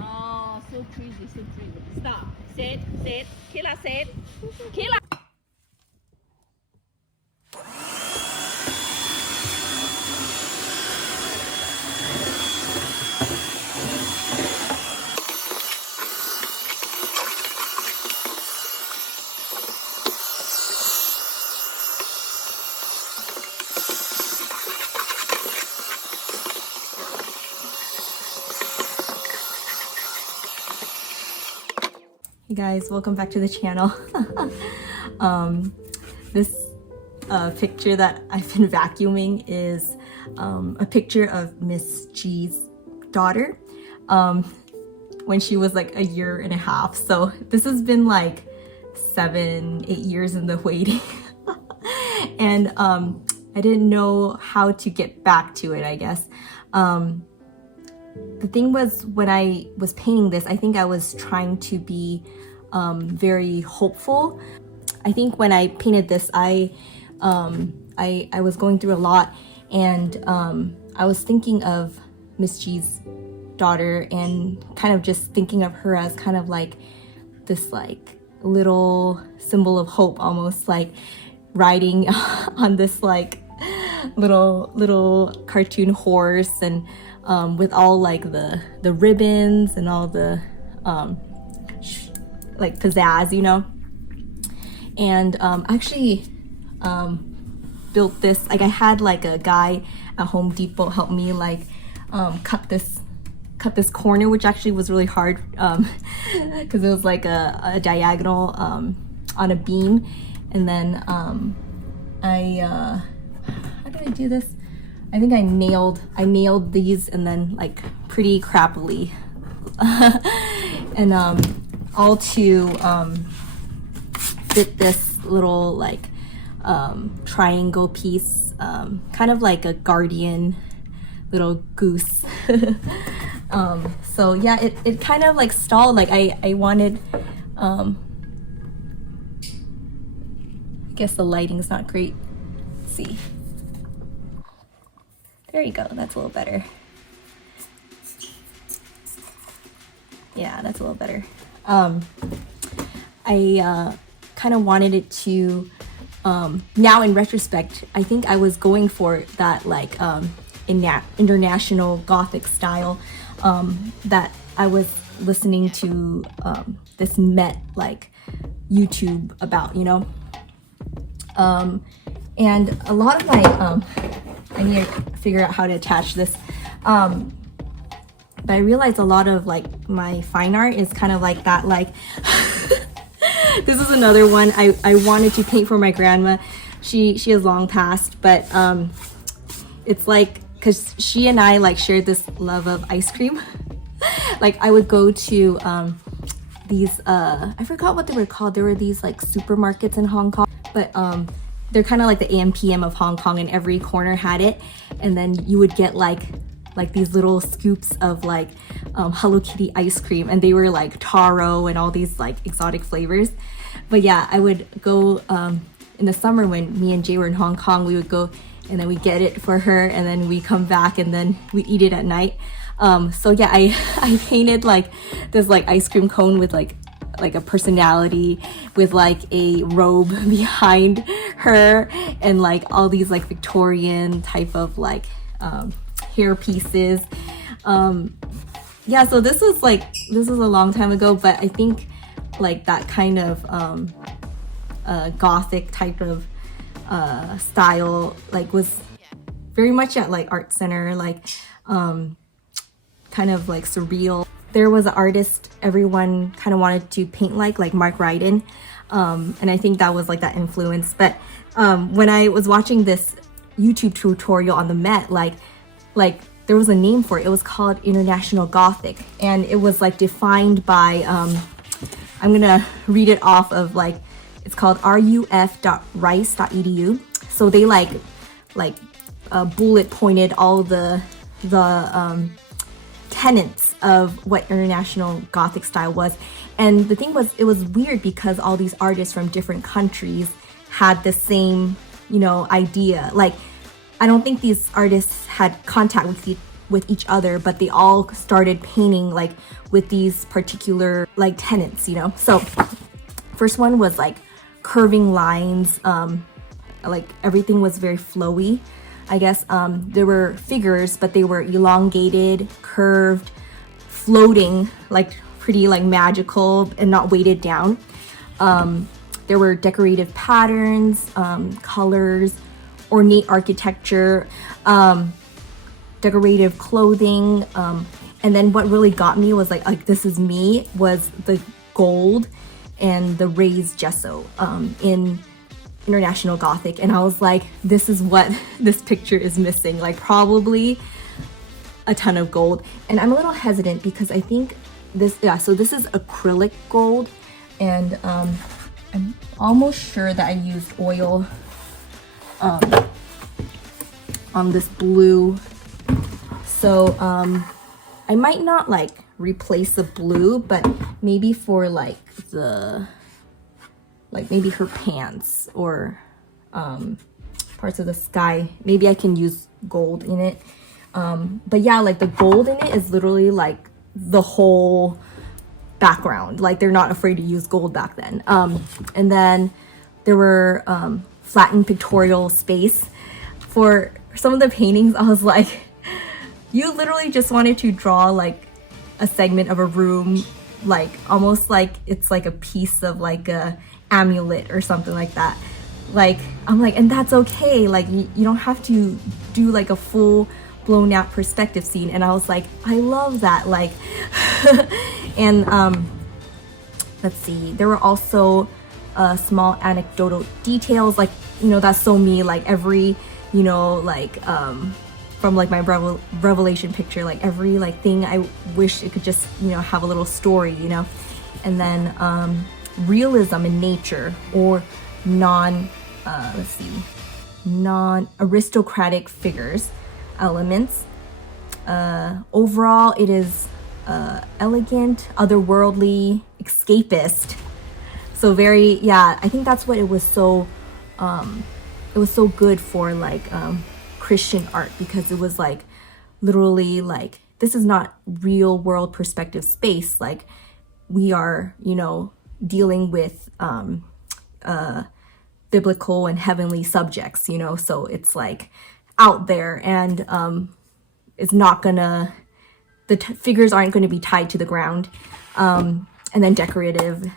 Oh, so crazy, so crazy. Stop. Sit, sit. Kayla, sit. Kayla. Hey guys, welcome back to the channel. This picture that I've been vacuuming is a picture of Miss G's daughter when she was like a year and a half. So this has been like 7-8 years in the waiting. And I didn't know how to get back to it, I guess. The thing was, when I was painting this, I think I was trying to be very hopeful. I think when I painted this, I was going through a lot, and I was thinking of Miss G's daughter and kind of just thinking of her as kind of like this like little symbol of hope, almost like riding on this like little cartoon horse, and with all like the ribbons and all the like pizzazz, you know. And actually built this, like I had like a guy at Home Depot help me like cut this corner, which actually was really hard because it was like a diagonal on a beam. And then how did I do this? I think I nailed these, and then like pretty crappily and all to fit this little like triangle piece, kind of like a guardian little goose. So yeah, it kind of like stalled. Like I wanted, I guess the lighting's not great. Let's see. There you go, that's a little better. Yeah, that's a little better. I kind of wanted it to, now in retrospect, I think I was going for that like international Gothic style that I was listening to this Met like YouTube about, you know. And a lot of my, I need to figure out how to attach this. But I realized a lot of like my fine art is kind of like that, like this is another one I wanted to paint for my grandma. She has long passed, but it's like, because she and I like shared this love of ice cream. Like I would go to these I forgot what they were called. There were these like supermarkets in Hong Kong, but they're kind of like the AM/PM of Hong Kong, and every corner had it. And then you would get like these little scoops of like Hello Kitty ice cream, and they were like taro and all these like exotic flavors. But yeah, I would go in the summer when me and Jay were in Hong Kong, we would go and then we get it for her, and then we come back and then we eat it at night. So yeah, I painted like this like ice cream cone with like a personality, with like a robe behind her, and like all these like Victorian type of like hair pieces. Yeah, so this was a long time ago, but I think like that kind of Gothic type of style like was very much at like art center, like kind of like surreal. There was an artist everyone kind of wanted to paint like Mark Ryden, and I think that was like that influence. But when I was watching this YouTube tutorial on the Met, like there was a name for it. It was called International Gothic, and it was like defined by I'm gonna read it off of like, it's called ruf.rice.edu. So they like bullet pointed all the tenets of what International Gothic style was. And the thing was, it was weird because all these artists from different countries had the same, you know, idea. Like, I don't think these artists had contact with each other, but they all started painting like with these particular like tenets, you know. So first one was like curving lines, like everything was very flowy, I guess. There were figures, but they were elongated, curved, floating, like pretty like magical and not weighted down. There were decorative patterns, colors, ornate architecture, decorative clothing, and then what really got me was like this is me, was the gold and the raised gesso in International Gothic. And I was like, this is what this picture is missing, like probably a ton of gold. And I'm a little hesitant because I think this, yeah, so this is acrylic gold, and I'm almost sure that I used oil on this blue. So I might not like replace the blue, but maybe for like the, like maybe her pants or parts of the sky, maybe I can use gold in it. But yeah, like the gold in it is literally like the whole background. Like they're not afraid to use gold back then. And then there were flattened pictorial space. For some of the paintings, I was like, you literally just wanted to draw like a segment of a room, like almost like it's like a piece of like a amulet or something like that. Like I'm like, and that's okay, like you don't have to do like a full blown out perspective scene. And I was like, I love that, like and let's see, there were also small anecdotal details, like, you know, that's so me, like every, you know, like from like my revelation picture, like every like thing I wish it could just, you know, have a little story, you know. And then realism in nature, or non-aristocratic figures, elements. Overall, it is elegant, otherworldly, escapist. So very, yeah, I think that's what it was so good for, like Christian art, because it was like literally like, this is not real world perspective space, like we are, you know, dealing with biblical and heavenly subjects, you know, so it's like out there, and it's not gonna, the figures aren't going to be tied to the ground. And then decorative,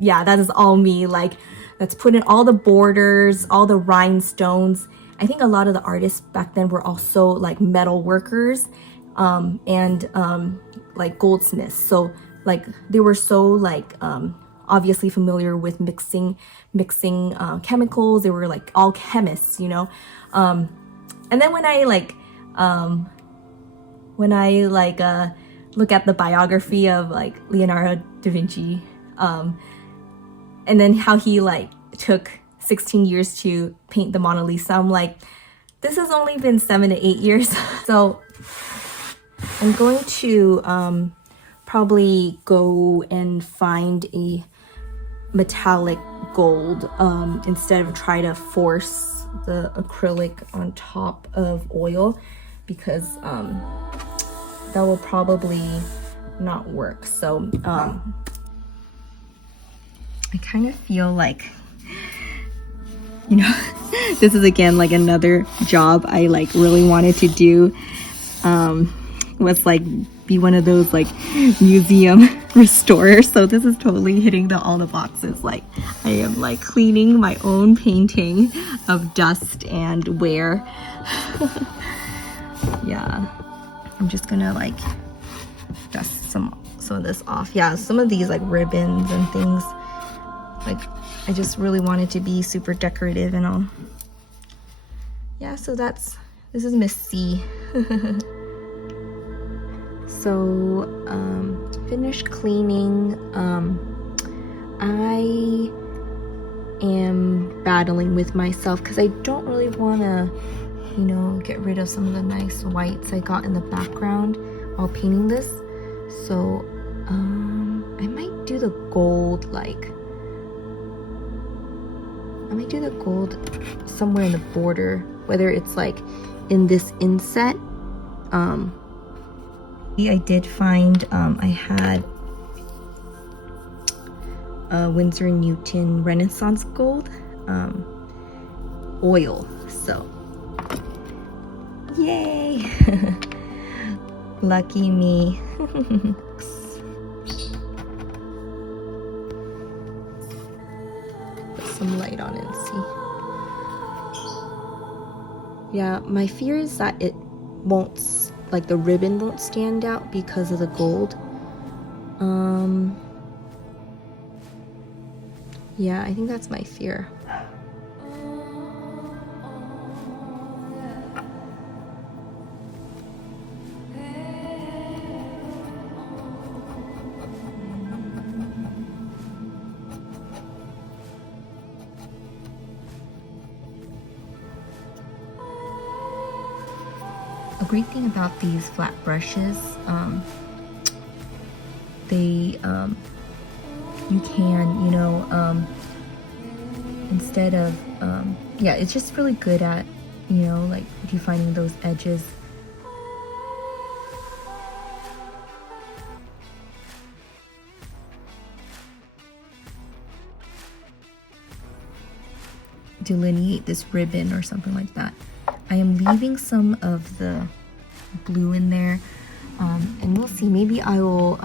yeah, that is all me, like let's put in all the borders, all the rhinestones. I think a lot of the artists back then were also like metal workers, and like goldsmiths. So like they were so like obviously familiar with mixing chemicals. They were like all chemists, you know. And then when I look at the biography of like Leonardo da Vinci, and then how he like took 16 years to paint the Mona Lisa, I'm like, this has only been 7 to 8 years. So I'm going to probably go and find a metallic gold instead of try to force the acrylic on top of oil, because that will probably not work. So I kind of feel like, you know, this is again like another job I like really wanted to do, was like be one of those like museum restorers. So this is totally hitting all the boxes. Like I am like cleaning my own painting of dust and wear. Yeah, I'm just gonna like dust some of this off. Yeah, some of these like ribbons and things, like I just really wanted to be super decorative and all. Yeah, so this is Miss C. So finished cleaning. I am battling with myself because I don't really want to, you know, get rid of some of the nice whites I got in the background while painting this. So I might do the gold, like I might do the gold somewhere in the border, whether it's like in this inset I did find I had Winsor & Newton Renaissance Gold oil, so yay. Lucky me. Put some light on it and see. Yeah, my fear is that it won't, like the ribbon won't stand out because of the gold. Yeah, I think that's my fear. A great thing about these flat brushes, they you can, you know, instead of yeah, it's just really good at, you know, like defining those edges. Delineate this ribbon or something like that. I am leaving some of the blue in there, and we'll see. Maybe I will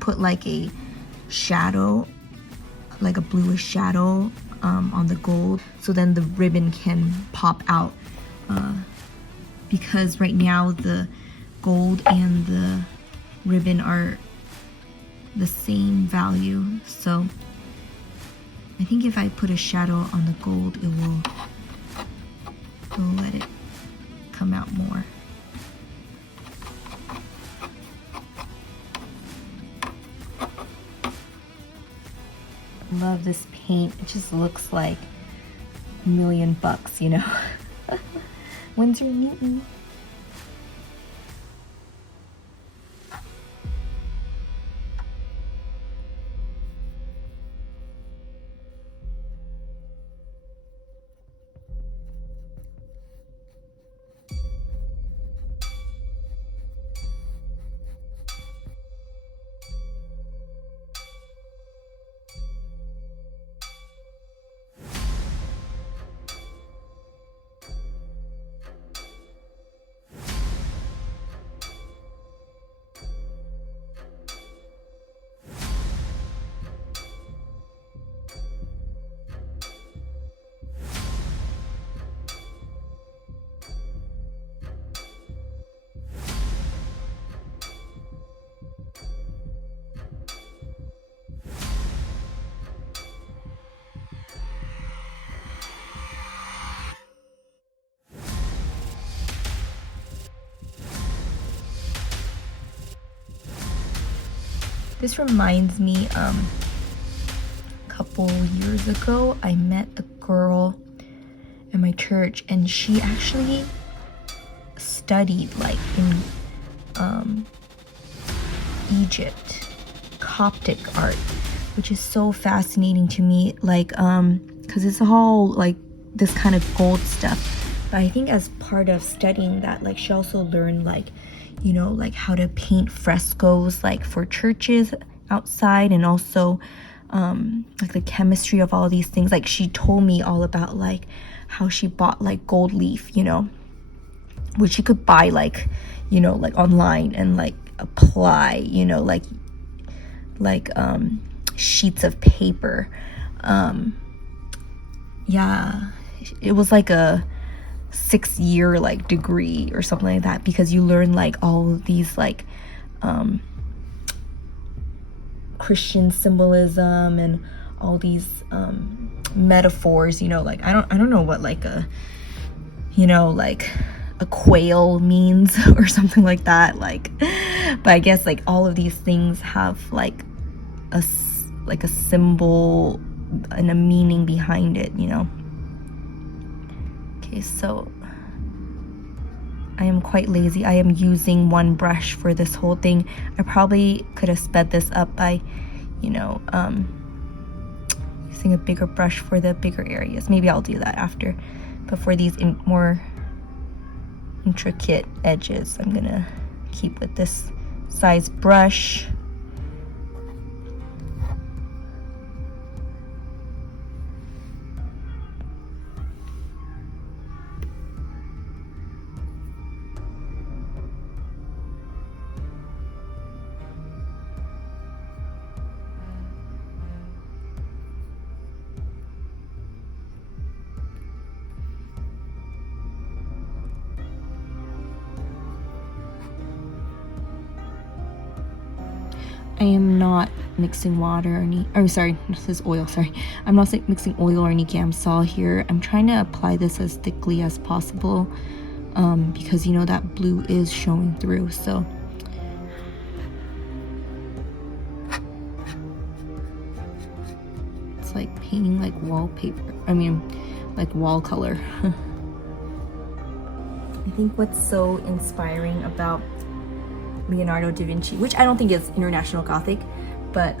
put like a shadow, like a bluish shadow on the gold, so then the ribbon can pop out, because right now the gold and the ribbon are the same value. So I think if I put a shadow on the gold, it will let it come out more. Love this paint. It just looks like $1 million, you know. Winsor & Newton. This reminds me, a couple years ago, I met a girl in my church, and she actually studied like in Egypt, Coptic art, which is so fascinating to me, like because it's all like this kind of gold stuff. But I think as part of studying that, like she also learned like, you know, like how to paint frescoes like for churches outside, and also like the chemistry of all these things. Like she told me all about like how she bought like gold leaf, you know, which you could buy like, you know, like online, and like apply, you know, like sheets of paper. Yeah, it was like a 6-year like degree or something like that, because you learn like all of these like Christian symbolism and all these metaphors, you know, like I don't know what like a, you know, like a quail means or something like that, like, but I guess like all of these things have like a symbol and a meaning behind it, you know. Okay, so I am quite lazy. I am using one brush for this whole thing. I probably could have sped this up by, you know, using a bigger brush for the bigger areas. Maybe I'll do that after. But for these more intricate edges. I'm gonna keep with this size brush. I am not mixing water or any, oh sorry, this is oil, sorry. I'm not mixing oil or any Gamsol here. I'm trying to apply this as thickly as possible because you know that blue is showing through, so. It's like painting like wallpaper, like wall color. I think what's so inspiring about Leonardo da Vinci, which I don't think is International Gothic, but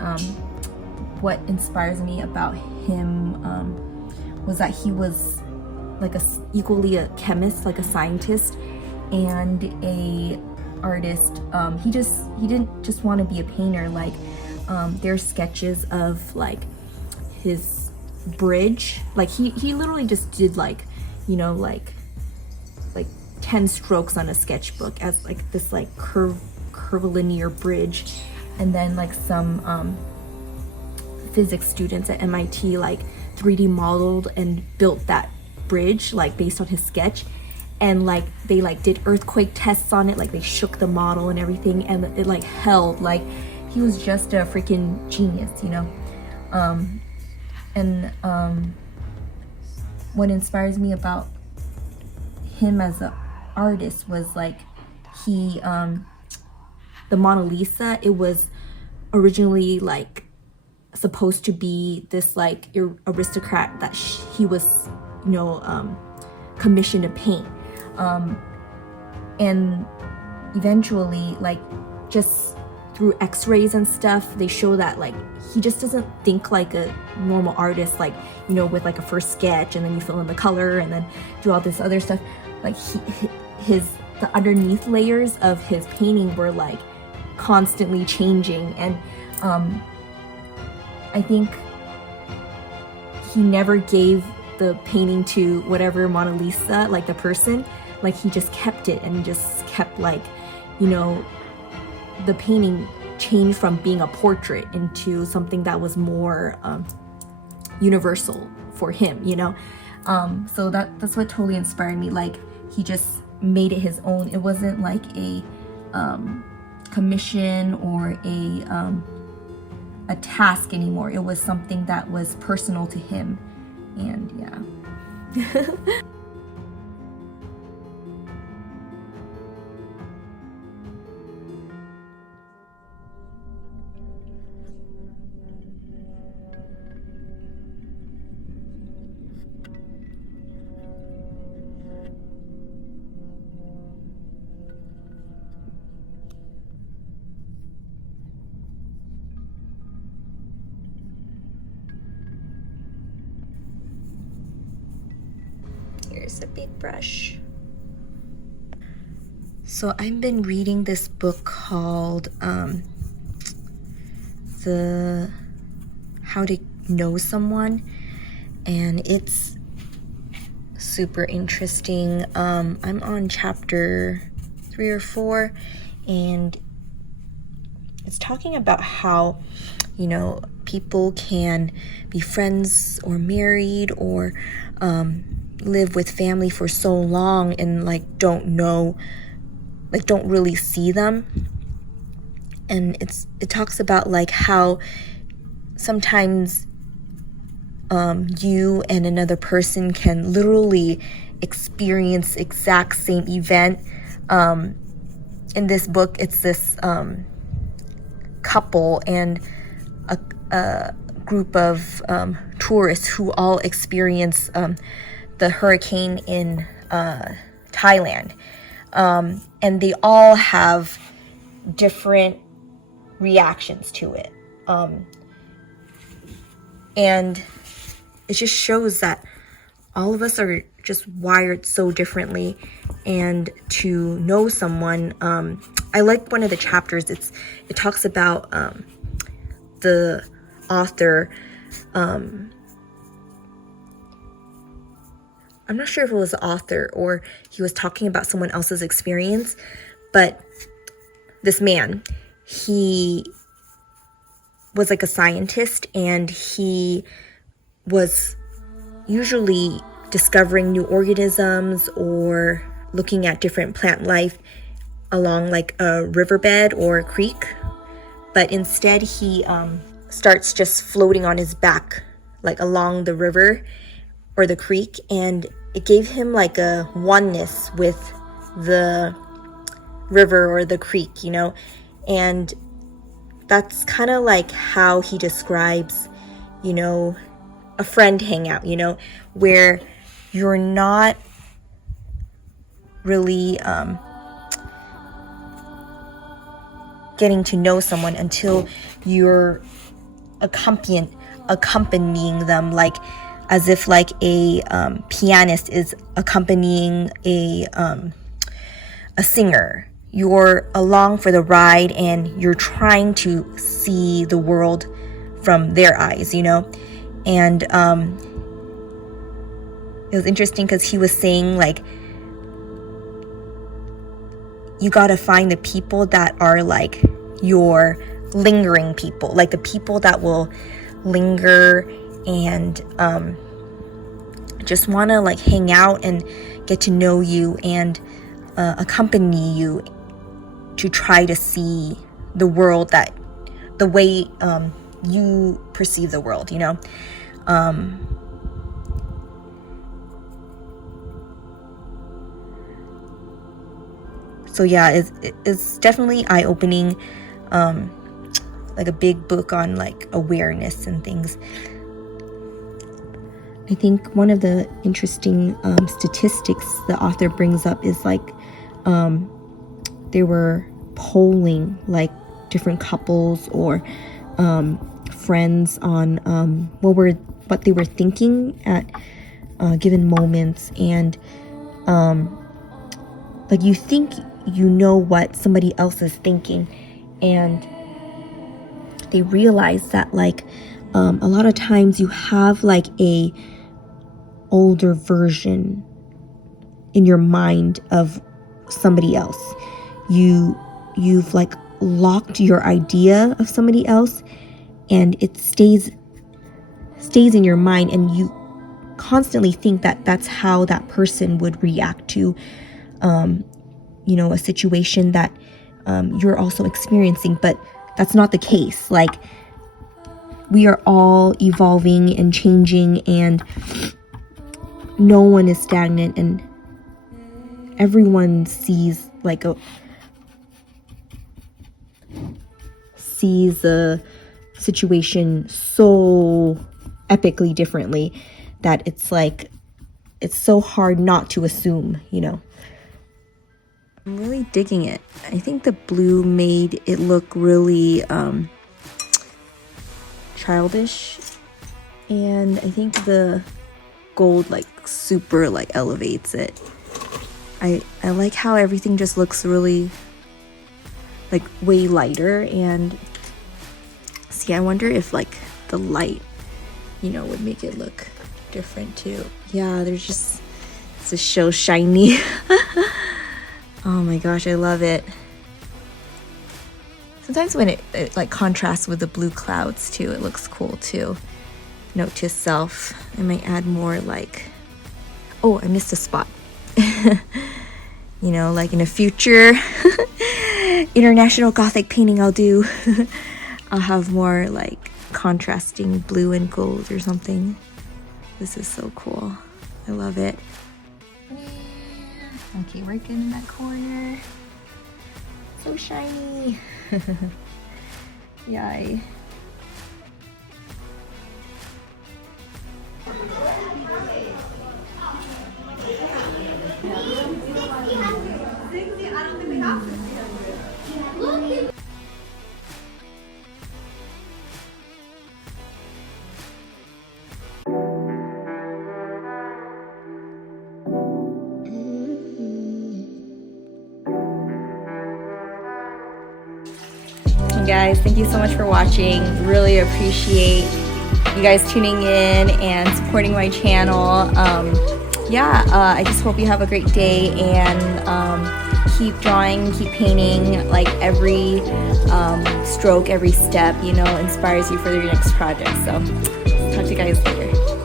what inspires me about him was that he was like equally a chemist, like a scientist, and a artist. He didn't just want to be a painter. Like there's sketches of like his bridge. Like he literally just did like, you know, like 10 strokes on a sketchbook as like this like curvilinear bridge, and then like some physics students at MIT like 3D modeled and built that bridge like based on his sketch, and like they like did earthquake tests on it, like they shook the model and everything, and it like held. Like he was just a freaking genius, you know. What inspires me about him as an artist was like he the Mona Lisa, it was originally like supposed to be this like aristocrat that he was, you know, commissioned to paint, and eventually like just through x-rays and stuff they show that like he just doesn't think like a normal artist, like, you know, with like a first sketch and then you fill in the color and then do all this other stuff. Like the underneath layers of his painting were like constantly changing, and I think he never gave the painting to whatever Mona Lisa, like the person, like he just kept it, and he just kept like, you know, the painting changed from being a portrait into something that was more universal for him, you know. So that's what totally inspired me. Like he just made it his own. It wasn't like a commission or a task anymore. It was something that was personal to him, and yeah. Here's a big brush. So I've been reading this book called the How to Know Someone, and it's super interesting. I'm on chapter 3 or 4, and it's talking about how, you know, people can be friends or married or live with family for so long and like don't really see them. And it talks about like how sometimes you and another person can literally experience exact same event. In this book, it's this couple and a group of tourists who all experience the hurricane in Thailand, and they all have different reactions to it, and it just shows that all of us are just wired so differently, and to know someone. I like one of the chapters. It talks about the author. I'm not sure if it was the author or he was talking about someone else's experience, but this man, he was like a scientist, and he was usually discovering new organisms or looking at different plant life along like a riverbed or a creek. But instead he starts just floating on his back like along the river or the creek, and it gave him like a oneness with the river or the creek, you know. And that's kind of like how he describes, you know, a friend hangout, you know, where you're not really getting to know someone until you're accompanying them, like as if like a pianist is accompanying a singer. You're along for the ride, and you're trying to see the world from their eyes, you know. And it was interesting because he was saying like, you gotta find the people that are like your lingering people, like the people that will linger and just want to like hang out and get to know you and accompany you to try to see the world that the way you perceive the world, you know. So yeah, it's definitely eye-opening, like a big book on like awareness and things. I think one of the interesting statistics the author brings up is like they were polling like different couples or friends on what they were thinking at given moments, and like you think you know what somebody else is thinking, and they realize that like a lot of times you have like a older version in your mind of somebody else. You've like locked your idea of somebody else, and it stays in your mind, and you constantly think that that's how that person would react to you know, a situation that you're also experiencing. But that's not the case. Like, we are all evolving and changing, and no one is stagnant, and everyone sees a situation so epically differently that it's like it's so hard not to assume, you know. I'm really digging it. I think the blue made it look really childish, and I think the gold like super like elevates it. I like how everything just looks really like way lighter, and see, I wonder if like the light, you know, would make it look different too. Yeah, it's just so shiny. Oh my gosh, I love it. Sometimes when it like contrasts with the blue clouds too, it looks cool too. Note to self, I might add more like, oh, I missed a spot. You know, like in a future international Gothic painting I'll do, I'll have more like contrasting blue and gold or something. This is so cool. I love it. Okay, right in that corner. So shiny. Yay. guys. Thank you so much for watching. Really appreciate you guys tuning in and supporting my channel. I just hope you have a great day, and keep drawing, keep painting. Like every stroke, every step, you know, inspires you for your next project. So talk to you guys later.